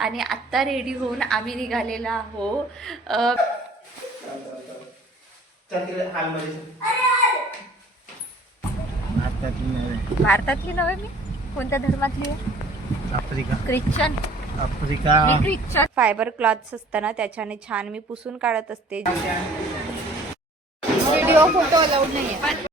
आणि आत्ता रेडी होऊन आम्ही निघालेला आहो भारतातली नव्हे मी कोणत्या धर्मातली आहे आफ्रिका ख्रिश्चन आफ्रिका मी ख्रिश्चन फायबर क्लॉथ्स असताना त्याच्याने छान मी पुसून काढत असते व्हिडिओ फोटो अलाउड नाही आहे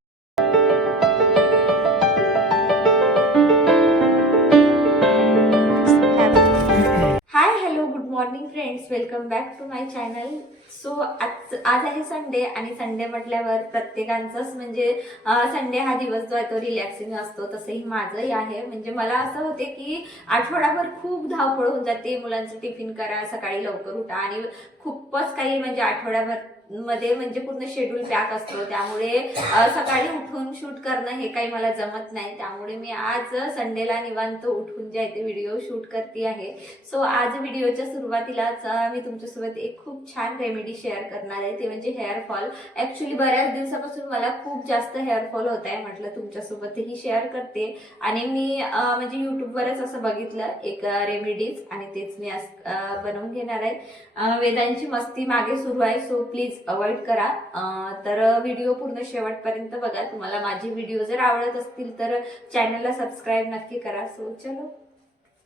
hi hello good morning friends welcome back to my channel so आज आहे संडे आणि संडे म्हटल्यावर प्रत्येकांचाच म्हणजे संडे हा दिवस जो आहे तो रिलॅक्सिंग असतो तसंही माझंही आहे म्हणजे मला असं होते की आठवडाभर खूप धावपळ होऊन जाते मुलांचं टिफिन करा सकाळी लवकर उठा आणि खूपच काही म्हणजे आठवड्याभर मध्ये म्हणजे पूर्ण शेड्यूल पॅक असतो त्यामुळे सकाळी उठून शूट करणं हे काही मला जमत नाही त्यामुळे मी आज संडेला निवांत उठून जे आहे ते व्हिडिओ शूट करते आहे सो आज व्हिडिओच्या सुरुवातीलाच मी तुमच्यासोबत एक खूप छान रेमेडी शेअर करणार आहे ते म्हणजे हेअर फॉल ऍक्च्युली बऱ्याच दिवसापासून मला खूप जास्त हेअर फॉल होत आहे म्हटलं तुमच्यासोबतही शेअर करते आणि मी म्हणजे युट्यूबवरच असं बघितलं एक रेमेडीज आणि तेच मी आज बनवून घेणार आहे वेदांची मस्ती मागे सुरू आहे सो प्लीज अवॉइड करा तर व्हिडिओ पूर्ण शेवटपर्यंत बघा तुम्हाला माझे व्हिडिओ जर आवडत असतील तर चॅनलला सबस्क्राईब नक्की करा सो चलो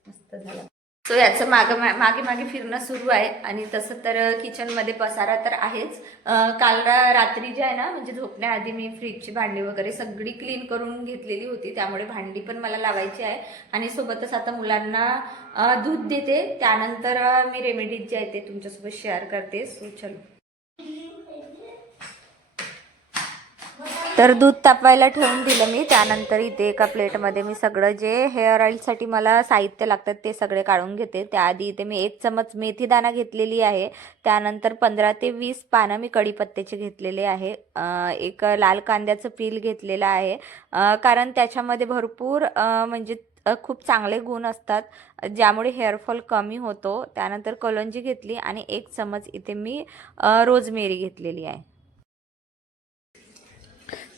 मस्त झालं सो याचं मागे मागे फिरणं सुरू आहे आणि तसं तर किचनमध्ये पसारा तर आहेच काल रात्री जे आहे ना म्हणजे झोपण्याआधी मी फ्रीजची भांडी वगैरे सगळी क्लीन करून घेतलेली होती त्यामुळे भांडी पण मला लावायची आहे आणि सोबतच आता मुलांना दूध देते त्यानंतर मी रेमेडीज जे आहे ते तुमच्यासोबत शेअर करते सो चलो तर दूध तापवायला ठेवून दिलं मी त्यानंतर इथे एका प्लेटमध्ये मी सगळं जे हेअर ऑइलसाठी मला साहित्य लागतात ते सगळे काढून घेते त्याआधी इथे मी 1 चमच मेथी दाणा घेतलेली आहे त्यानंतर 15 ते 20 पानं मी कढीपत्त्याचे घेतलेले आहे एक लाल कांद्याचं पील घेतलेलं आहे कारण त्याच्यामध्ये भरपूर म्हणजे खूप चांगले गुण असतात ज्यामुळे हेअरफॉल कमी होतो त्यानंतर कलोंजी घेतली आणि 1 चमच इथे मी रोजमेरी घेतलेली आहे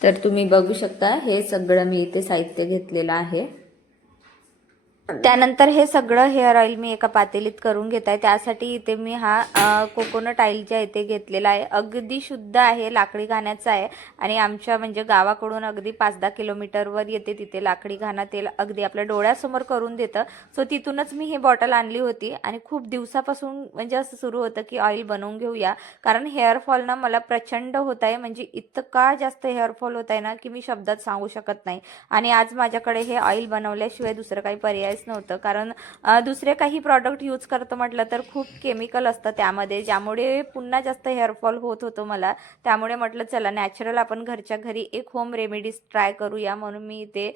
तर तुम्ही बघू शकता हे सगळं मी इथे साहित्य घेतलेलं आहे त्यानंतर हे सगळं हेअर ऑइल मी एका पातेलीत करून घेत आहे त्यासाठी इथे मी हा कोकोनट ऑइल जे आहे ते घेतलेला आहे अगदी शुद्ध आहे लाकडी घाण्याचं आहे आणि आमच्या म्हणजे गावाकडून अगदी 5-10 किलोमीटरवर येते तिथे लाकडी घाणा तेल अगदी आपल्या डोळ्यासमोर करून देतं सो तिथूनच मी ही बॉटल आणली होती आणि खूप दिवसापासून म्हणजे असं सुरू होतं की ऑइल बनवून घेऊया कारण हेअरफॉल ना मला प्रचंड होत आहे म्हणजे इतका जास्त हेअरफॉल होत आहे ना की मी शब्दात सांगू शकत नाही आणि आज माझ्याकडे हे ऑइल बनवल्याशिवाय दुसरं काही पर्याय नव्हतं कारण दुसरे काही प्रॉडक्ट यूज करतो म्हटलं तर खूप केमिकल असतं त्यामध्ये ज्यामुळे पुन्हा जास्त हेअरफॉल होत होतो मला त्यामुळे म्हटलं चला नॅचरल आपण घरच्या घरी एक होम रेमेडीज ट्राय करूया म्हणून मी ते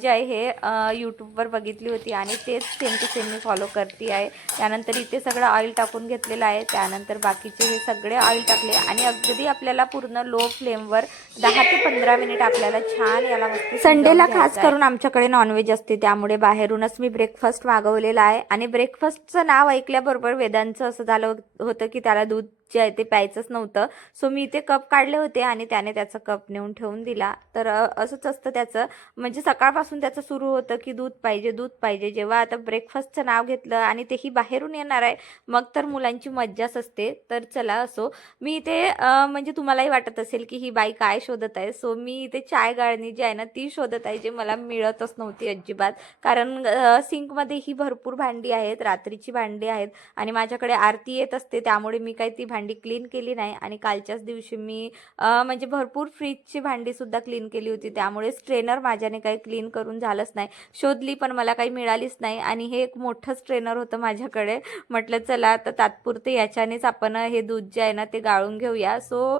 जे आहे हे यूट्यूबवर बघितली होती आणि तेच सेम टू सेम मी फॉलो करते आहे त्यानंतर इथे सगळं ऑइल टाकून घेतलेलं आहे त्यानंतर बाकीचे हे सगळे ऑइल टाकले आणि अगदी आपल्याला पूर्ण लो फ्लेमवर 10 ते 15 मिनिट आपल्याला छान याला मस्त संडेला खास करून आमच्याकडे नॉनव्हेज असते त्यामुळे बाहेरूनच मी ब्रेकफास्ट मागवलेला आहे आणि ब्रेकफास्टचं नाव ऐकल्याबरोबर वेदांचं असं झालं होतं की त्याला दूध जे आहे ते प्यायचंच नव्हतं सो मी इथे कप काढले होते आणि त्याने त्याचा कप नेऊन ठेवून दिला तर असंच असतं त्याचं म्हणजे सकाळपासून त्याचं सुरू होतं की दूध पाहिजे जेव्हा आता ब्रेकफास्टचं नाव घेतलं आणि तेही बाहेरून येणार आहे मग तर मुलांची मज्जाच असते तर चला असो मी इथे म्हणजे तुम्हालाही वाटत असेल की ही बाई काय शोधत आहे सो मी इथे चाय गाळणी जी आहे ना ती शोधत आहे जे मला मिळतच नव्हती अजिबात कारण सिंकमध्ये ही भरपूर भांडी आहेत रात्रीची भांडी आहेत आणि माझ्याकडे आरती येत असते त्यामुळे मी काही ती भांडी क्लीन केली नाही आणि कालच्याच दिवशी मी म्हणजे भरपूर फ्रीजची भांडी सुद्धा क्लीन केली होती त्यामुळे स्ट्रेनर माझ्याने काही क्लीन करून झालंच नाही शोधली पण मला काही मिळालीच नाही आणि हे एक मोठं स्ट्रेनर होतं माझ्याकडे म्हटलं चला आता तात्पुरते याच्यानेच आपण हे दूध जे आहे ना ते गाळून घेऊया सो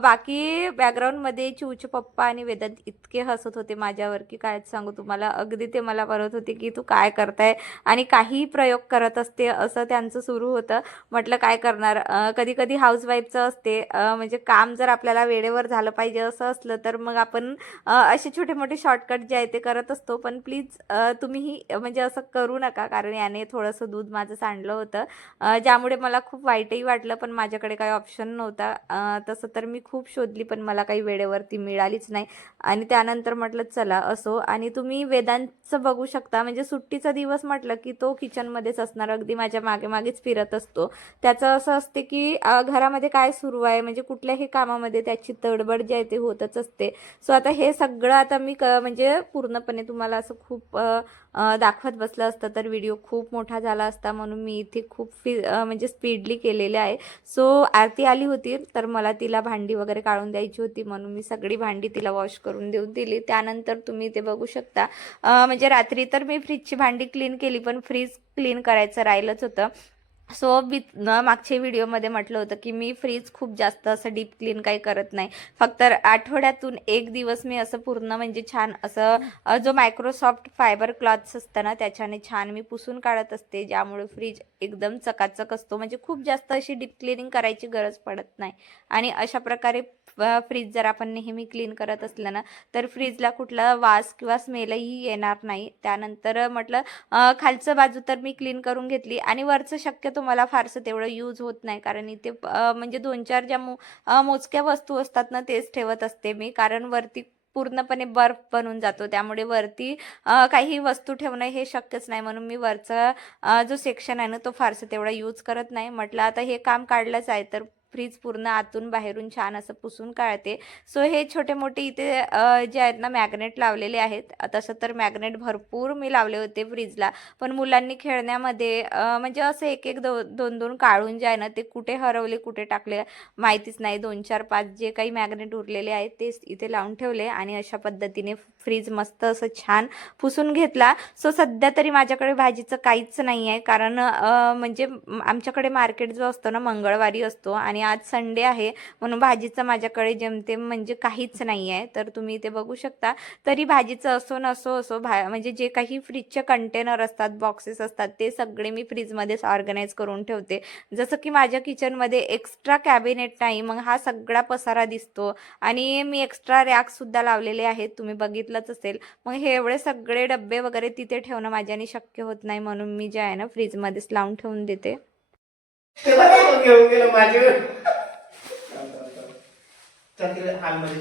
बाकी बॅकग्राऊंडमध्ये चिऊचे पप्पा आणि वेदांत इतके हसत होते माझ्यावर की काय सांगू तुम्हाला अगदी ते मला म्हणत होते की तू काय करताय आणि काही प्रयोग करत असते असं त्यांचं सुरू होतं म्हटलं काय करणार कधी कधी कधी हाऊसवाईफचं असते, म्हणजे काम जर आपल्याला वेळेवर झालं पाहिजे असं असलं तर मग आपण असे छोटे मोठे शॉर्टकट जे आहे ते करत असतो. पण प्लीज तुम्हीही म्हणजे असं करू नका, कारण याने थोडंसं दूध माझं सांडलं होतं, ज्यामुळे मला खूप वाईटही वाटलं, पण माझ्याकडे काही ऑप्शन नव्हता. तसं तर मी खूप शोधली पण मला काही वेळेवरती मिळालीच नाही. आणि त्यानंतर म्हटलं चला असो. आणि तुम्ही वेदांतचं बघू शकता, म्हणजे सुट्टीचा दिवस म्हटलं की तो किचनमध्येच असणार, अगदी माझ्या मागे मागेच फिरत असतो. त्याचं असं असते की घरामध्ये काय सुरू आहे, म्हणजे कुठल्याही कामामध्ये त्याची तडबड जी आहे ते होतच असते. सो आता हे सगळं आता मी म्हणजे पूर्णपणे तुम्हाला असं खूप दाखवत बसलं असतं तर व्हिडिओ खूप मोठा झाला असता, म्हणून मी इथे खूप म्हणजे स्पीडली केलेले आहे. सो आरती आली होती तर मला तिला भांडी वगैरे काढून द्यायची होती, म्हणून मी सगळी भांडी तिला वॉश करून देऊन दिली. त्यानंतर तुम्ही ते बघू शकता, म्हणजे रात्री तर मी फ्रीजची भांडी क्लीन केली, पण फ्रीज क्लीन करायचं राहिलंच होतं. सो मी मागच्या व्हिडिओमध्ये म्हटलं होतं की मी फ्रीज खूप जास्त असं डीप क्लीन काही करत नाही. फक्त आठवड्यातून एक दिवस मी असं पूर्ण म्हणजे छान असं जो मायक्रोसॉफ्ट फायबर क्लॉथ्स असतं ना त्याच्याने छान मी पुसून काढत असते, ज्यामुळे फ्रीज एकदम चकाचक असतो. म्हणजे खूप जास्त अशी डीप क्लिनिंग करायची गरज पडत नाही. आणि अशा प्रकारे फ्रीज जर आपण नेहमी क्लीन करत असलं ना तर फ्रीजला कुठला वास किंवा स्मेलही येणार नाही. त्यानंतर म्हटलं खालचं बाजू तर मी क्लीन करून घेतली आणि वरचं शक्यतो मला फारसं तेवढं यूज होत नाही, कारण इथे म्हणजे 2-4 ज्या मोजक्या वस्तू असतात ना तेच ठेवत असते मी, कारण वरती पूर्णपणे बर्फ बनून जातो, त्यामुळे वरती काही वस्तू ठेवणं हे शक्यच नाही. म्हणून मी वरचा जो सेक्शन आहे ना तो फारसं तेवढा यूज करत नाही. म्हटलं आता हे काम काढलंच आहे तर फ्रीज पूर्ण आतून बाहेरून छान असं पुसून काढते. सो हे छोटे मोठे इथे जे आहेत ना मॅग्नेट लावलेले आहेत. तसं तर मॅग्नेट भरपूर मी लावले होते फ्रीजला, पण मुलांनी खेळण्यामध्ये म्हणजे असं एक एक दोन दोन काढून जे आहे ना ते कुठे हरवले कुठे टाकले माहितीच नाही. 2-4-5 जे काही मॅग्नेट उरलेले आहेत तेच इथे लावून ठेवले आणि अशा पद्धतीने फ्रीज मस्त असं छान पुसून घेतला. सो सध्या तरी माझ्याकडे भाजीचं काहीच नाही आहे, कारण म्हणजे आमच्याकडे मार्केट जो असतो ना मंगळवारी असतो आणि आज संडे आहे, म्हणून भाजीचं माझ्याकडे जेमतेम म्हणजे काहीच नाही आहे. तर तुम्ही इथे बघू शकता, तरी भाजीचं असो नसो असो म्हणजे जे काही फ्रीजचे कंटेनर असतात बॉक्सेस असतात ते सगळे मी फ्रीजमध्येच ऑर्गनाईज करून ठेवते. जसं की माझ्या किचनमध्ये एक्स्ट्रा कॅबिनेट नाही, मग हा सगळा पसारा दिसतो. आणि मी एक्स्ट्रा रॅकसुद्धा लावलेले आहेत, तुम्ही बघितलंच असेल. मग हे एवढे सगळे डब्बे वगैरे तिथे ठेवणं माझ्याने शक्य होत नाही, म्हणून मी जे आहे ना फ्रीजमध्येच लावून ठेवून देते. घेऊन गेलो माझे चल हॉलमध्ये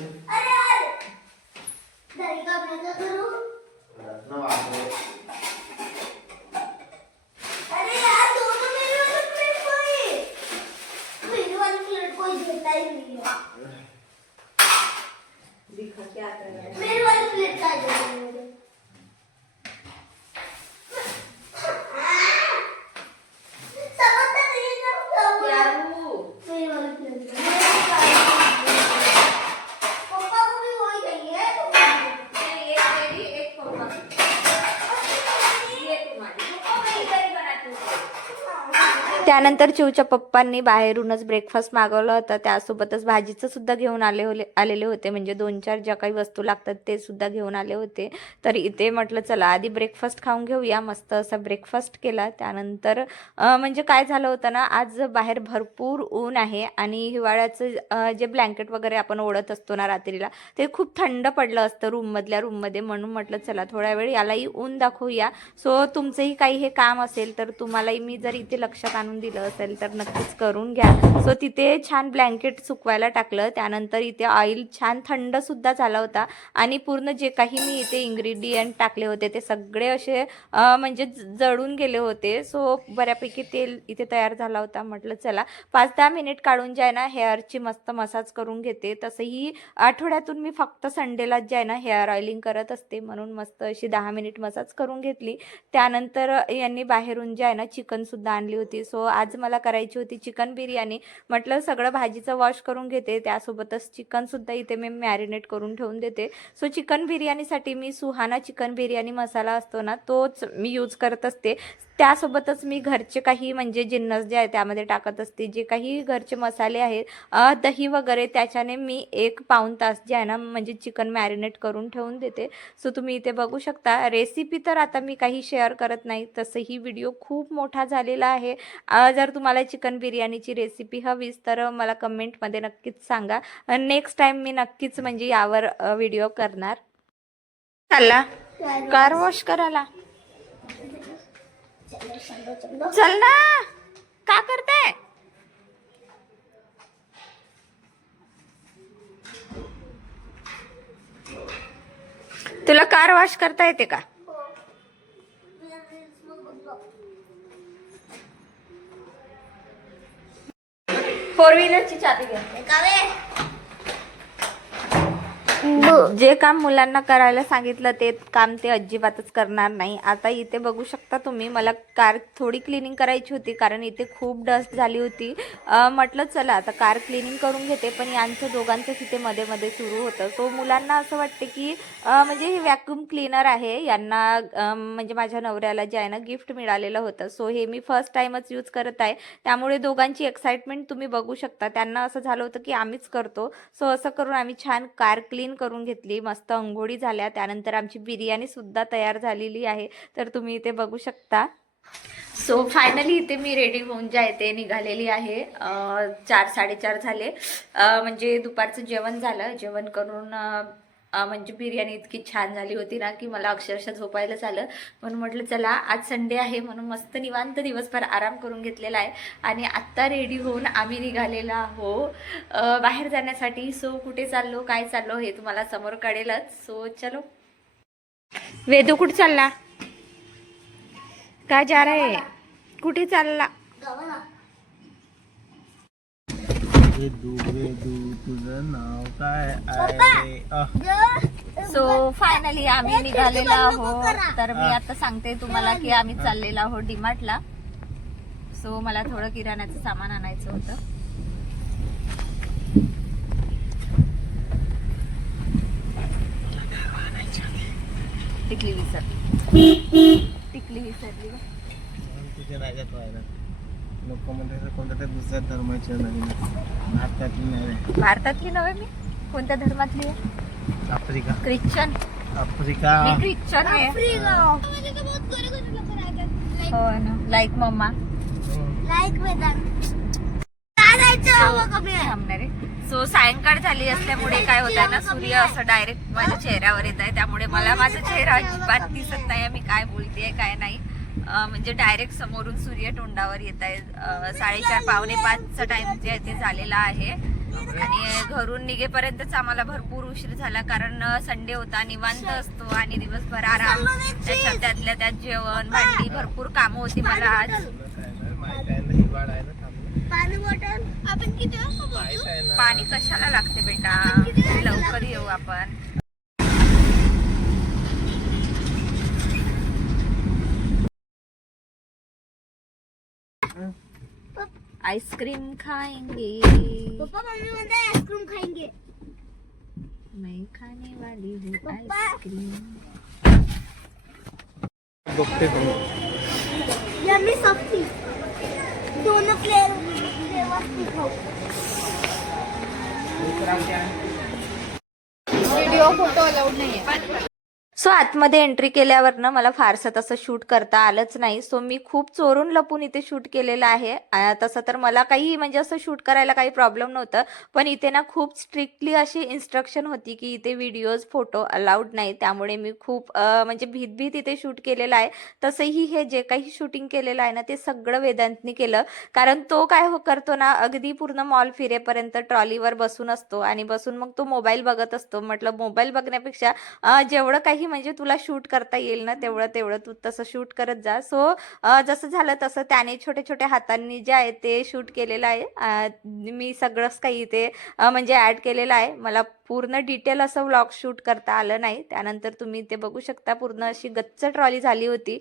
त्यानंतर चिवच्या पप्पांनी बाहेरूनच ब्रेकफास्ट मागवला होता, त्यासोबतच भाजीचं सुद्धा घेऊन आलेले होते, म्हणजे 2-4 ज्या काही वस्तू लागतात ते सुद्धा घेऊन आले होते. तर इथे म्हटलं चला आधी ब्रेकफास्ट खाऊन घेऊया. मस्त असा ब्रेकफास्ट केला. त्यानंतर म्हणजे काय झालं होतं ना, आज बाहेर भरपूर ऊन आहे आणि हिवाळ्याचं जे ब्लँकेट वगैरे आपण ओढत असतो ना रात्रीला ते खूप थंड पडलं असतं रूममध्ये, म्हणून म्हटलं चला थोड्या वेळ यालाही ऊन दाखवूया. सो तुमचंही काही हे काम असेल तर तुम्हालाही मी जर इथे लक्षात आणून दिलं असेल तर नक्कीच करून घ्या. सो तिथे छान ब्लँकेट सुकवायला टाकलं. त्यानंतर इथे ऑइल छान थंड सुद्धा झाला होता आणि पूर्ण जे काही मी इथे इन्ग्रेडियंट टाकले होते ते सगळे असे म्हणजे जळून गेले होते. सो बऱ्यापैकी तेल इथे तयार झाला होता. म्हटलं चला 5-10 मिनिट काढून जे आहे ना हेअरची मस्त मसाज करून घेते. तसंही आठवड्यातून मी फक्त संडेलाच जे आहे ना हेअर ऑइलिंग करत असते, म्हणून मस्त अशी 10 मिनिट मसाज करून घेतली. त्यानंतर यांनी बाहेरून जे आहे ना चिकनसुद्धा आणली होती. सो आज मला करायची होती चिकन बिर्याणी. म्हटलं सगळं भाजीचं वॉश करून घेते, त्यासोबतच चिकनसुद्धा इथे मी मॅरिनेट करून ठेवून देते. सो चिकन बिर्याणीसाठी मी सुहाना चिकन बिर्याणी मसाला असतो ना तोच मी यूज करत असते. त्यासोबतच मी घरचे काही म्हणजे जिन्नस जे आहे त्यामध्ये टाकत असते, जे काही घरचे मसाले आहेत, दही वगैरे, त्याच्याने मी 1 पाऊण तास जे आहे ना म्हणजे चिकन मॅरिनेट करून ठेवून देते. सो तुम्ही इथे बघू शकता. रेसिपी तर आता मी काही शेअर करत नाही, तसंही व्हिडिओ खूप मोठा झालेला आहे. जर तुम्हाला चिकन बिर्याणीची रेसिपी हवीच तर मला कमेंटमध्ये नक्कीच सांगा. नेक्स्ट टाइम मी नक्कीच म्हणजे यावर व्हिडिओ करणार. चालला कार वॉश करायला. चल ना, का करताय? तुला कार वॉश करता येते का? फोर व्हीलरची चाबी घे. जे काम मुलांना करायला सांगितलं ते काम ते अजिबातच करणार नाही. आता इथे बघू शकता तुम्ही, मला कार थोडी क्लिनिंग करायची होती कारण इथे खूप डस्ट झाली होती. म्हटलं चला आता कार क्लिनिंग करून घेते, पण यांचं दोघांचंच इथे मध्ये मध्ये सुरू होतं. सो मुलांना असं वाटते की म्हणजे हे व्हॅक्यूम क्लीनर आहे, यांना म्हणजे माझ्या नवऱ्याला जे आहे ना गिफ्ट मिळालेलं होतं. सो हे मी फर्स्ट टाइमच यूज करत आहे, त्यामुळे दोघांची एक्साइटमेंट तुम्ही बघू शकता. त्यांना असं झालं होतं की आम्हीच करतो. सो असं करून आम्ही छान कार क्लीन करून घेतली, मस्त अंघोळी झाल्या. त्यानंतर आमची बिर्याणी सुद्धा तयार झालेली आहे, तर तुम्ही इथे बघू शकता. सो फायनली इथे मी रेडी होऊन जे आहे ते निघालेली आहे. 4-4:30 झाले. म्हणजे दुपारचं जेवण झालं. जेवण करून म्हणजे बिर्याणी इतकी छान झाली होती ना की मला अक्षरशः झोपायला झालं. म्हणून म्हटलं चला आज संडे आहे म्हणून मस्त निवांत दिवसभर आराम करून घेतलेला आहे. आणि आत्ता रेडी होऊन आम्ही निघालेला आहो बाहेर जाण्यासाठी. सो कुठे चाललो, काय चाललो हे तुम्हाला समोर कळेलच. सो चलो. वेदू कुठे चालला? काय जा रहा है? कुठे चालला? तुझं नाव काय आहे? सो फायनली आम्ही निघालेलो आहो. तर मी आता सांगते तुम्हाला की आम्ही चाललेलो आहो डीमार्टला. सो मला थोडं किराण्याचं सामान आणायचं होतं. टिकली विसरली. तुझ्या राज्यात व्हायला लोक म्हणतात कोणत्या तरी दुसऱ्या धर्माच्या नाही, भारतातली नाही. भारतातली नव्हे मी. कोणत्या धर्मातली आहे? आफ्रिका. ख्रिश्चन. आफ्रिका. मी ख्रिश्चन आहे. हो ना. Like mamma. सो सायंकाळ झाली असल्यामुळे काय होत आहे ना, सूर्य असं डायरेक्ट माझ्या चेहऱ्यावर येत आहे, त्यामुळे मला माझा चेहरा अजिबात दिसत नाही. मी काय बोलतेय काय नाही, म्हणजे डायरेक्ट समोरून सूर्य तोंडावर येत आहे. 4:30-4:45चा टाइम जे आहे ते झालेला आहे. आणि घरून निघेपर्यंतच आम्हाला भरपूर उशीर झाला, कारण संडे होता, निवांत असतो आणि दिवसभर आराम. त्याच्यात त्यातल्या त्यात जेवण, भांडी, भरपूर कामं होती मला आज. पाणी कशाला लागते बेटा, लवकर येऊ आपण. आइसक्रीम खाएंगे. पापा मम्मी म्हणते आइसक्रीम खाएंगे. मैं खाने वाली हूँ आइसक्रीम. यम्मी सॉफ्टी दोनों फ्लेवर व्हिडिओ फोटो अलाउड नाही आहे. सो आतमध्ये एंट्री केल्यावर ना मला फारसं तसं शूट करता आलंच नाही. सो मी खूप चोरून लपून इथे शूट केलेलं आहे. तसं तर मला काही म्हणजे असं शूट करायला काही प्रॉब्लेम नव्हतं, पण इथे ना खूप स्ट्रिक्टली अशी इन्स्ट्रक्शन होती की इथे व्हिडिओज फोटो अलाउड नाही. त्यामुळे मी खूप म्हणजे भीत इथे शूट केलेलं आहे. तसंही हे जे काही शूटिंग केलेलं आहे ना ते सगळं वेदांतनी केलं, कारण तो काय करतो ना, अगदी पूर्ण मॉल फिरेपर्यंत ट्रॉलीवर बसून असतो आणि बसून मग तो मोबाईल बघत असतो. म्हटलं मोबाईल बघण्यापेक्षा जेवढं काही म्हणजे तुला शूट करता येईल ना तेवढं तू तसं शूट करत जा. सो जसं झालं तसं त्याने छोट्या छोट्या हातांनी जे आहे ते शूट केलेलं आहे. मी सगळंच काही इथे म्हणजे ॲड केलेलं आहे. मला पूर्ण डिटेल असं व्लॉग शूट करता आलं नाही. त्यानंतर तुम्ही ते बघू शकता पूर्ण अशी गच्च ट्रॉली झाली होती.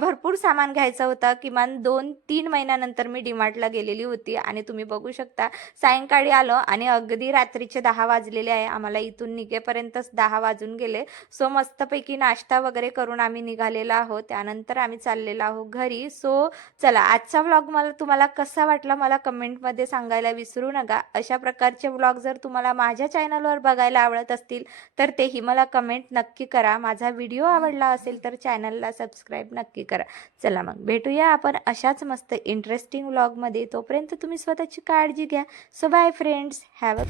भरपूर सामान घ्यायचं होतं. किमान 2-3 महिन्यानंतर मी डीमार्टला गेलेली होती आणि तुम्ही बघू शकता सायंकाळी आलो आणि अगदी रात्रीचे 10 वाजलेले आहे. आम्हाला इथून निघेपर्यंतच 10 वाजून गेले. सो मस्तपैकी नाश्ता वगैरे करून आम्ही निघालेलो आहोत. त्यानंतर आम्ही चाललेलो आहोत घरी. सो चला, आजचा व्लॉग तुम्हाला कसा वाटला मला कमेंटमध्ये सांगायला विसरू नका. अशा प्रकारचे व्लॉग जर तुम्हाला माझ्या चॅनलवर बघायला आवडत असतील तर तेही मला कमेंट नक्की करा. माझा व्हिडिओ आवडला असेल तर चॅनलला सबस्क्राईब नक्की करा. चला मग भेटूया आपण अशाच मस्त इंटरेस्टिंग व्लॉगमध्ये. तोपर्यंत तुम्ही स्वतःची काळजी घ्या. So bye friends, have a